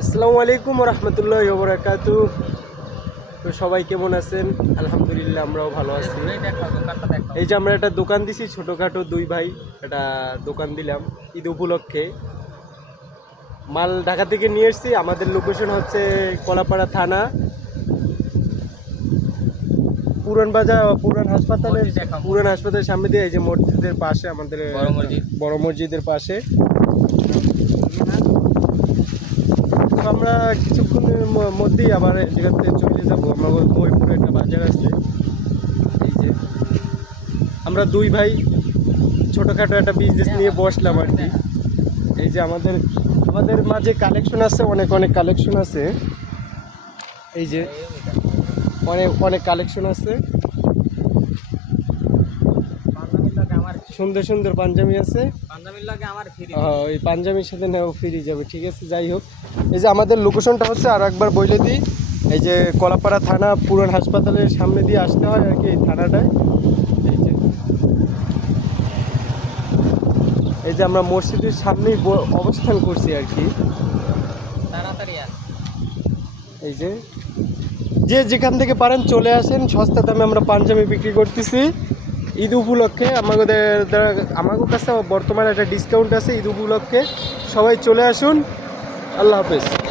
আসসালামু আলাইকুম রহমতুল্লাহ বরকাতু। তো সবাই কেমন আছেন? আলহামদুলিল্লাহ আমরাও ভালো আছি। এই যে আমরা একটা দোকান দিছি, ছোটোখাটো দুই ভাই একটা দোকান দিলাম ঈদ উপলক্ষে। মাল ঢাকা থেকে নিয়ে এসেছি। আমাদের লোকেশন হচ্ছে কলাপাড়া থানা, পুরান হাসপাতালের সামনে দিয়ে, এই যে মসজিদের পাশে, আমাদের বড় মসজিদের পাশে। তো আমরা কিছুক্ষণের মধ্যেই আবার জায়গাতে চলে যাবো। আমরা মহিপুরে একটা বাজার আছে। এই যে আমরা দুই ভাই ছোটোখাটো একটা বিজনেস নিয়ে বসলাম আর কি। এই যে আমাদের মাঝে কালেকশন আছে, অনেক কালেকশন আছে। এই যে অনেক কালেকশন আছে, সুন্দর সুন্দর পাঞ্জাবি আছে। ওই পাঞ্জাবির সাথে নেও ফ্রি যাবে, ঠিক আছে। যাই হোক, এই যে আমাদের লোকেশনটা হচ্ছে, আরও একবার বলে দিই, এই যে কলাপাড়া থানা, পুরান হাসপাতালের সামনে দিয়ে আসতে হয় আর কি, এই থানাটায়। এই যে আমরা মসজিদের সামনেই অবস্থান করছি আর কি। এই যে যেখান থেকে পারেন চলে আসেন, সস্তা দামে আমরা পাঞ্জাবি বিক্রি করতেছি ঈদ উপলক্ষে। আমাদের কাছে বর্তমানে একটা ডিসকাউন্ট আছে ঈদ উপলক্ষে। সবাই চলে আসুন। আল্লাহ হাফেজ।